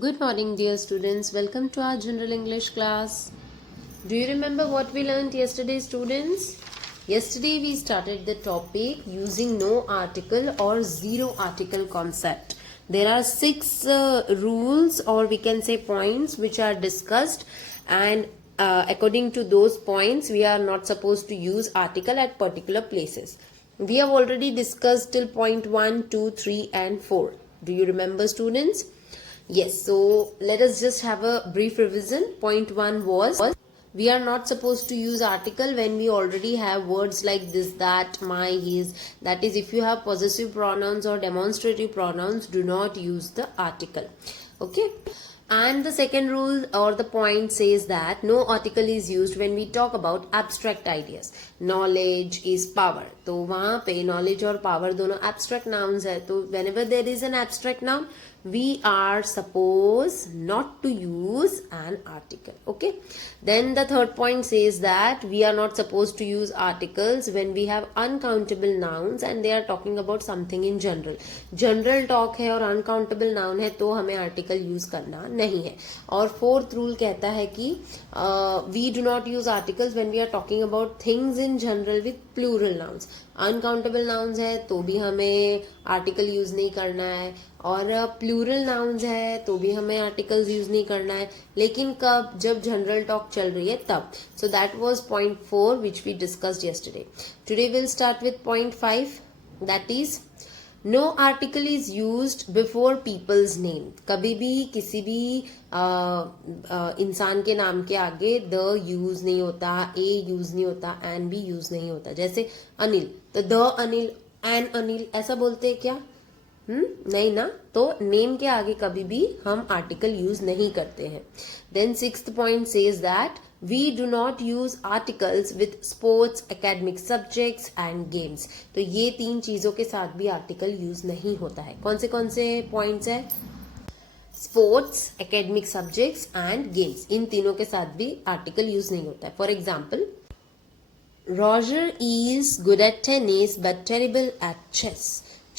Good morning, dear students. Welcome to our General English class. Do you remember what we learned yesterday, students? Yesterday, we started the topic using no article or zero article concept. There are six rules, or we can say points, which are discussed, and according to those points, we are not supposed to use article at particular places. We have already discussed till point 1, 2, 3, and 4. Do you remember, students? Yes, so let us just have a brief revision. Point 1 was we are not supposed to use article when we already have words like this, that, my, his. That is, if you have possessive pronouns or demonstrative pronouns, do not use the article. Okay. And the second rule or the point says that no article is used when we talk about abstract ideas. Knowledge is power. तो वहाँ पे knowledge और power दोनों abstract nouns है. तो whenever there is an abstract noun, we are supposed not to use an article. Okay. Then the third point says that we are not supposed to use articles when we have uncountable nouns and they are talking about something in general. General talk है और uncountable noun है तो हमें article use करना नहीं है. और fourth rule कहता है कि we do not use articles when we are talking about things in general with plural nouns. Uncountable nouns है तो भी हमें आर्टिकल यूज नहीं करना है, और प्लूरल नाउन्स है तो भी हमें आर्टिकल्स यूज नहीं करना है. लेकिन कब? जब जनरल टॉक चल रही है तब. So that was point 4 which we discussed yesterday. Today will start with point 5, that is no article is used before people's name. कभी भी किसी भी इंसान के नाम के आगे द यूज नहीं होता, ए यूज नहीं होता, एन भी यूज नहीं होता. जैसे अनिल, तो द अनिल, एन अनिल ऐसा बोलते हैं क्या? नहीं ना. तो नेम के आगे कभी भी हम आर्टिकल यूज नहीं करते हैं. Then sixth point says that we do not use articles with sports, academic subjects and games. तो ये तीन चीजों के साथ भी आर्टिकल यूज नहीं होता है. कौन से पॉइंट्स है? Sports, academic subjects and games. इन तीनों के साथ भी आर्टिकल यूज नहीं होता है. For example, Roger is good at tennis but terrible at chess.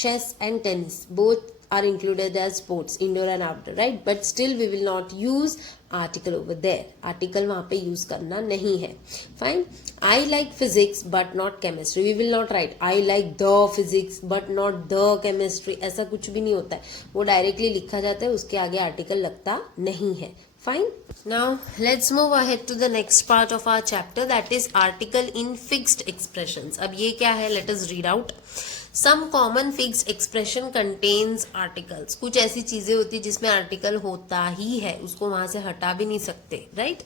Chess and tennis both are included as sports, indoor and outdoor, right? But still we will not use article over there. Article वहाँ पे use करना नहीं है. Fine. I like physics but not chemistry. We will not write I like the physics but not the chemistry. ऐसा कुछ भी नहीं होता है. वो डायरेक्टली लिखा जाता है, उसके आगे आर्टिकल लगता नहीं है. Fine. Now let's move ahead to the next part of our chapter, that is article in fixed expressions. अब ये क्या है? Let us read out. Some common fixed expression contains articles. कुछ ऐसी चीजें होती जिसमें आर्टिकल होता ही है, उसको वहां से हटा भी नहीं सकते, right?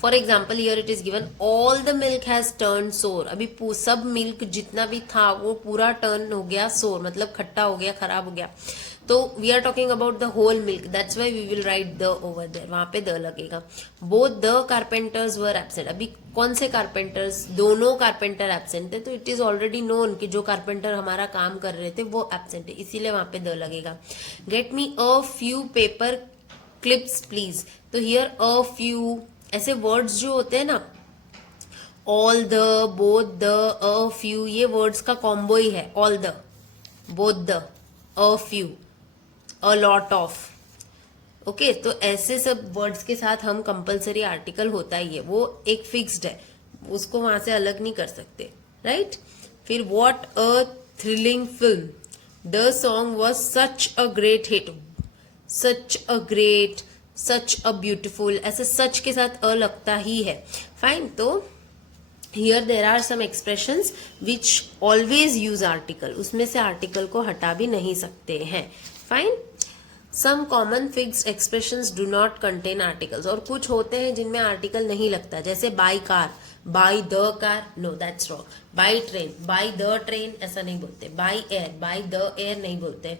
For example, here it is given all the milk has turn सोर. अभी सब मिल्क जितना भी था वो पूरा टर्न हो गया सोर, मतलब खट्टा हो गया, खराब हो गया. तो we are talking about the whole milk, that's why we will write the over there. वहां पे द लगेगा. Both the carpenters were absent. अभी कौन से कारपेंटर्स? दोनों कारपेंटर एब्सेंट है, तो इट इज ऑलरेडी नोन कि जो कारपेंटर हमारा काम कर रहे थे वो एब्सेंट है, इसीलिए वहां पे द लगेगा. Get me a few paper clips please. तो हियर अ फ्यू ऐसे वर्ड्स जो होते हैं ना, all the, both the, a few, ये वर्ड्स का कॉम्बो ही है. All the, both the, a few, a lot of. Okay, तो ऐसे सब वर्ड्स के साथ हम कंपलसरी आर्टिकल होता ही है, वो एक फिक्स्ड है, उसको वहां से अलग नहीं कर सकते, राइट? फिर what a thrilling film. The song was such a great hit. Such a great, such a beautiful, ऐसे सच के साथ अ लगता ही है. फाइन. तो here there are some expressions which always use article. उसमें से आर्टिकल को हटा भी नहीं सकते हैं. Fine. Some common fixed expressions do not contain articles. और कुछ होते हैं जिनमें आर्टिकल नहीं लगता, जैसे by car, by the car, no that's wrong. by train, by the train ऐसा नहीं बोलते. by air, by the air नहीं बोलते.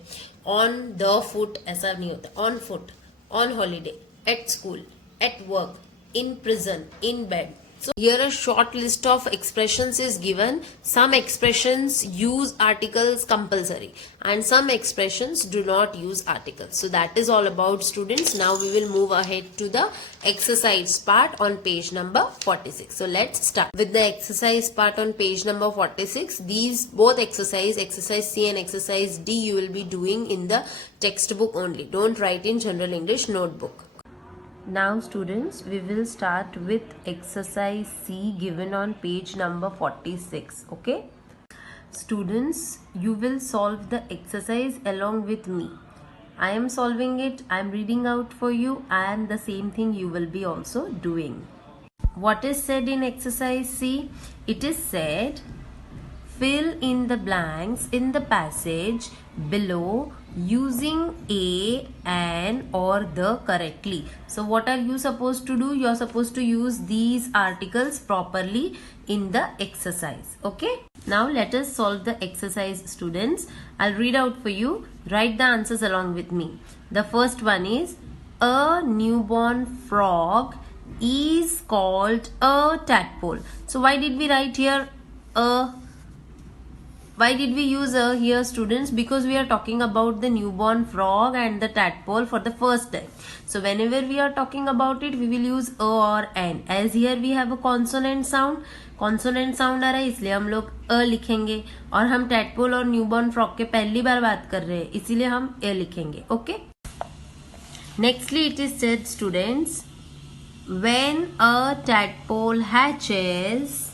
on the foot ऐसा नहीं होता. on foot, on holiday, at school, at work, in prison, in bed. So here a short list of expressions is given. Some expressions use articles compulsory and some expressions do not use articles. So that is all about, students. Now we will move ahead to the exercise part on page number 46. So let's start with the exercise part on page number 46. These both exercise C and exercise D, you will be doing in the textbook only. Don't write in general English notebook. Now students, we will start with exercise C given on page number 46. Okay, students, you will solve the exercise along with me. I am solving it, I am reading out for you, and the same thing you will be also doing. What is said in exercise C? It is said, fill in the blanks in the passage below using a, an or the correctly. So what are you supposed to do? You are supposed to use these articles properly in the exercise. Okay. Now let us solve the exercise, students. I'll read out for you. Write the answers along with me. The first one is, a newborn frog is called a tadpole. So why did we write here a? Why did we use a here, students? Because we are talking about the newborn frog and the tadpole for the first time. So whenever we are talking about it, we will use a or an. As here we have a consonant sound. consonant sound आ रहा है इसलिए हम लोग अ लिखेंगे, और हम tadpole और newborn frog के पहली बार बात कर रहे हैं इसीलिए हम ए लिखेंगे. Okay. Nextly it is said, students, when a tadpole hatches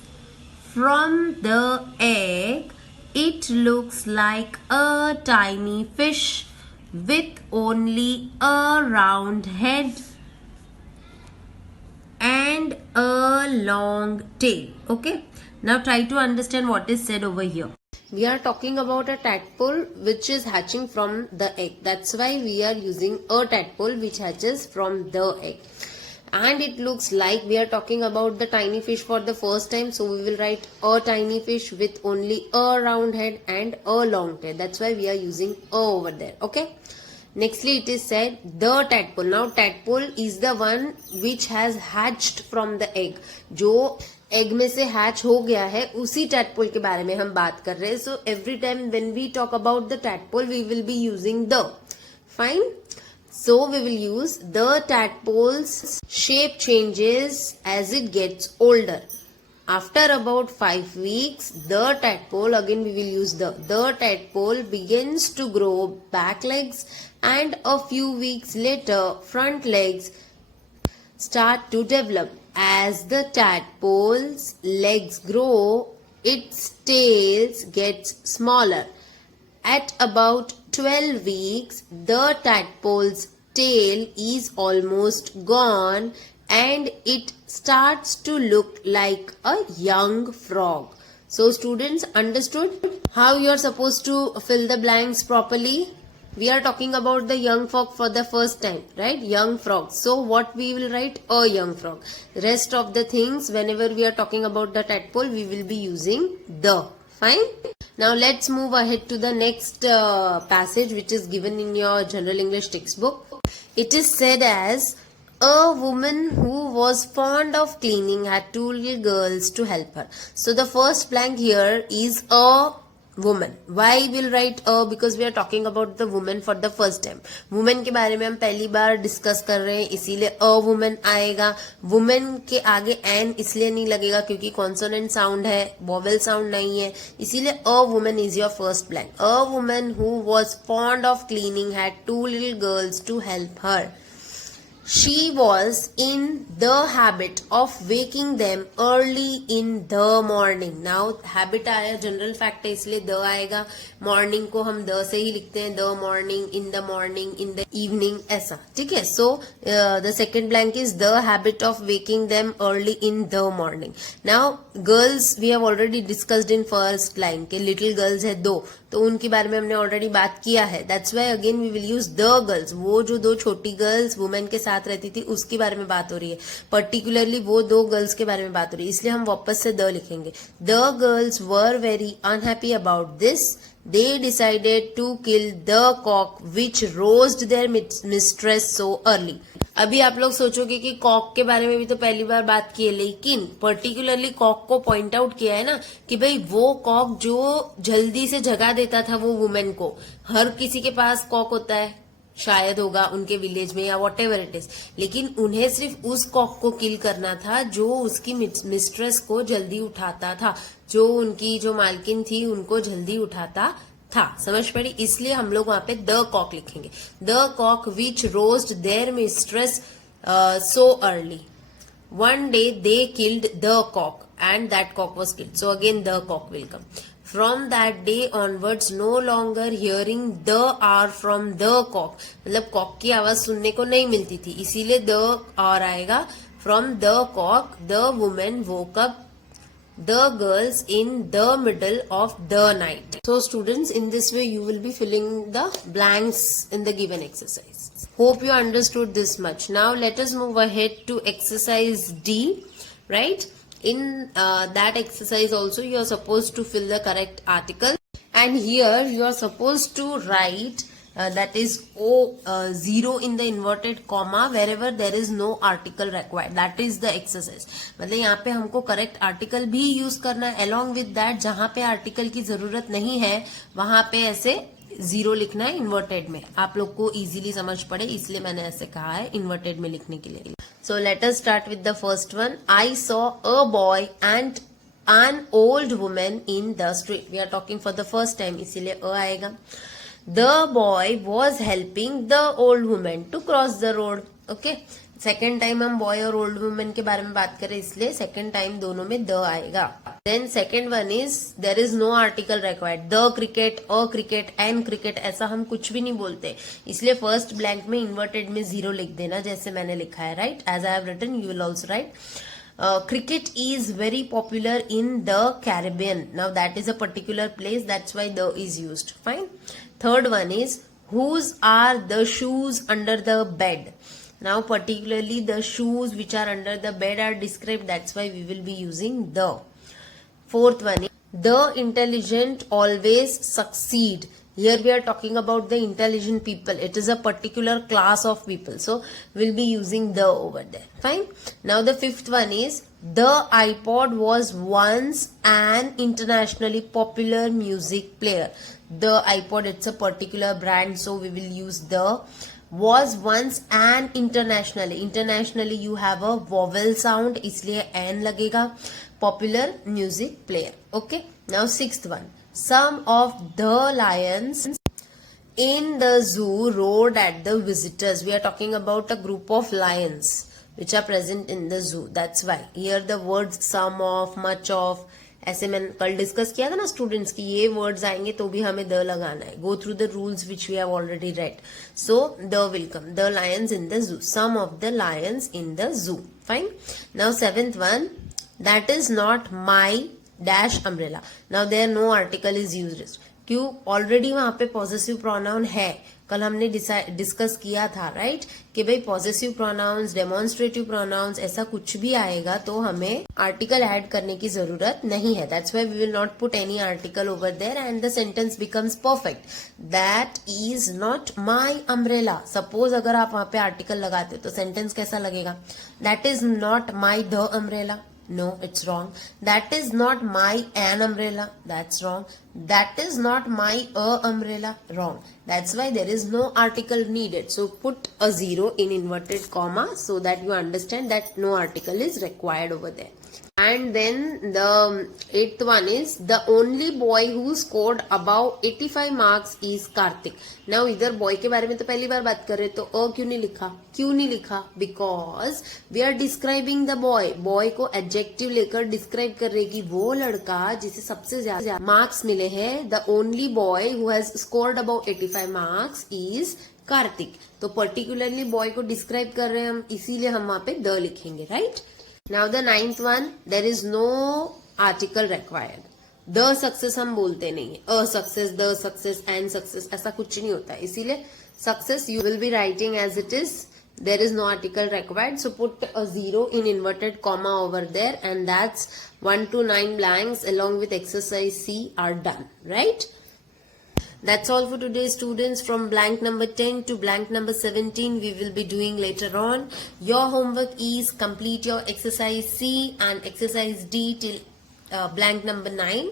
from the egg, it looks like a tiny fish with only a round head and a long tail. Okay. Now try to understand what is said over here. We are talking about a tadpole which is hatching from the egg. That's why we are using a tadpole which hatches from the egg. And it looks like we are talking about the tiny fish for the first time, so we will write a tiny fish with only a round head and a long tail. That's why we are using a over there. Okay. Nextly it is said, the tadpole. Now tadpole is the one which has hatched from the egg. जो egg में से hatch हो गया है उसी tadpole के बारे में हम बात कर रहे हैं. So every time when we talk about the tadpole, we will be using the. Fine. So we will use the tadpole's shape changes as it gets older. After about 5 weeks, the tadpole, again we will use the tadpole begins to grow back legs, and a few weeks later front legs start to develop. As the tadpole's legs grow, its tail gets smaller. At about 12 weeks, the tadpole's tail is almost gone and it starts to look like a young frog. So students, understood how you are supposed to fill the blanks properly? We are talking about the young frog for the first time, right? Young frog. So what we will write? A young frog. Rest of the things, whenever we are talking about the tadpole, we will be using the. Fine. Now let's move ahead to the next passage which is given in your general English textbook. It is said as, a woman who was fond of cleaning had 2 little girls to help her. So the first blank here is a woman. Why we'll write a? Because we are talking about the woman for the first time. Woman के बारे में हम पहली बार discuss कर रहे हैं इसीलिए a woman आएगा. Woman के आगे an इसलिए नहीं लगेगा क्योंकि consonant sound है, vowel sound नहीं है, इसीलिए a woman is your first blank. A woman who was fond of cleaning had 2 little girls to help her. She was in the habit of waking them early in the morning. Now habit आया, general fact है इसलिए the आएगा. Morning को हम the से ही लिखते हैं. The morning, in the evening ऐसा. ठीक है. So the second blank is the habit of waking them early in the morning. Now girls we have already discussed in first line के little girls है 2. तो उनके बारे में हमने ऑलरेडी बात किया है. That's why again we will use the girls. वो जो 2 छोटी गर्ल्स वुमेन के साथ रहती थी उसके बारे में बात हो रही है. पर्टिकुलरली वो 2 गर्ल्स के बारे में बात हो रही है, इसलिए हम वापस से द लिखेंगे. The girls were very unhappy about this. They decided to kill the cock which roused their mistress so early. अभी आप लोग सोचोगे कि कॉक के बारे में भी तो पहली बार बात की है, लेकिन पर्टिकुलरली कॉक को पॉइंट आउट किया है ना कि भाई वो कॉक जो जल्दी से जगा देता था वो वुमेन को। हर किसी के पास कॉक होता है, शायद होगा उनके विलेज में या वॉट एवर इट इज, लेकिन उन्हें सिर्फ उस कॉक को किल करना था जो उसकी मिस्ट्रेस को जल्दी उठाता था, जो उनकी जो मालकिन थी उनको जल्दी उठाता था। समझ पड़ी? इसलिए हम लोग वहां पे द कॉक लिखेंगे। The cock which roost their mistress so early, one day they killed the cock and that cock was killed, so again the cock will come. From that day onwards no longer hearing the r from the cock, मतलब Kock की आवाज सुनने को नहीं मिलती थी, इसीलिए the r आएगा. From the cock the woman woke up the girls in the middle of the night. So students, in this way you will be filling the blanks in the given exercise. Hope you understood this much. Now let us move ahead to exercise D, right? In that exercise also you are supposed to fill the correct article, and here you are supposed to write that is zero in the inverted comma wherever there is no article required. That is the exercise. मतलब यहाँ पे हमको correct article भी use करना है, along with that जहाँ पे article की जरूरत नहीं है वहां पे ऐसे जीरो लिखना है इन्वर्टेड में, आप लोग को इजीली समझ पड़े इसलिए मैंने ऐसे कहा है इन्वर्टेड में लिखने के लिए. So let us start with the first one. I saw a boy and an old women in the street. We are talking for the first time, इसीलिए अ आएगा. The boy was helping the old women to cross the road. Okay, second time हम boy और old women के बारे में बात करें इसलिए सेकेंड टाइम दोनों में द आएगा. Then second one is there is no article required. The cricket, a cricket, an cricket ऐसा हम कुछ भी नहीं बोलते, इसलिए फर्स्ट ब्लैंक में इन्वर्टेड में जीरो लिख देना जैसे मैंने लिखा है. Right, as I have written you will also write. Cricket is very popular in the Caribbean. Now that is a particular place, that's why the is used. Fine. Third one is whose are the shoes under the bed. Now particularly the shoes which are under the bed are described, that's why we will be using the. Fourth one is the intelligent always succeed. Here we are talking about the intelligent people. It is a particular class of people. So we'll be using the over there. Fine. Now the fifth one is the iPod was once an internationally popular music player. The iPod, it's a particular brand, so we will use the. Was once an internationally you have a vowel sound, इसलिए n लगेगा. Popular music player. Okay. Now sixth one. Some of the lions in the zoo roared at the visitors. We are talking about a group of lions which are present in the zoo. That's why here the words some of, much of, ऐसे मैंने कल discuss किया था ना students की ये words आएंगे तो भी हमें द लगाना है. Go through the rules which we have already read. So the will come. The lions in the zoo. Some of the lions in the zoo. Fine. Now seventh one. That is not my dash umbrella. Now there no article is used. क्यों? Already वहां पे possessive pronoun है. कल हमने discuss किया था right कि भाई पॉजेसिव प्रोनाउंस, डेमोन्स्ट्रेटिव प्रोनाउंस ऐसा कुछ भी आएगा तो हमें आर्टिकल ऐड करने की जरूरत नहीं है. That's why we will not put any article over there and the sentence becomes perfect. That is not my umbrella. Suppose अगर आप वहां पे आर्टिकल लगाते हो तो सेंटेंस कैसा लगेगा? That is not my the umbrella. No, it's wrong. That is not my an umbrella. That's wrong. That is not my a umbrella. Wrong. That's why there is no article needed. So put a zero in inverted comma so that you understand that no article is required over there. And then the eighth one is the only boy who scored above 85 marks is Karthik. Now इधर boy के बारे में तो पहली बार बात कर रहे तो क्यों नहीं लिखा? क्यों नहीं लिखा? Because we are describing the boy. Boy को adjective लेकर describe कर रहे कि वो लड़का जिसे सबसे ज्यादा marks मिले हैं. The only boy who has scored above 85 marks is Karthik. तो particularly boy को describe कर रहे हैं हम, इसीलिए हम वहां पे the लिखेंगे. Right? Now the ninth one, there is no article required. The success हम बोलते नहीं है. A success, the success, and success ऐसा कुछ नहीं होता है. इसीलिए success you will be writing as it is. There is no article required. So put a zero in inverted comma over there, and that's 1 to 9 blanks along with exercise C are done. Right? That's all for today, students. From blank number 10 to blank number 17 we will be doing later on. Your homework is complete your exercise C and exercise D till blank number 9.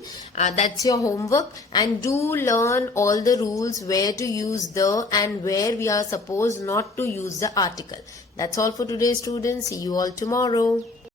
That's your homework, and do learn all the rules where to use the and where we are supposed not to use the article. That's all for today, students. See you all tomorrow.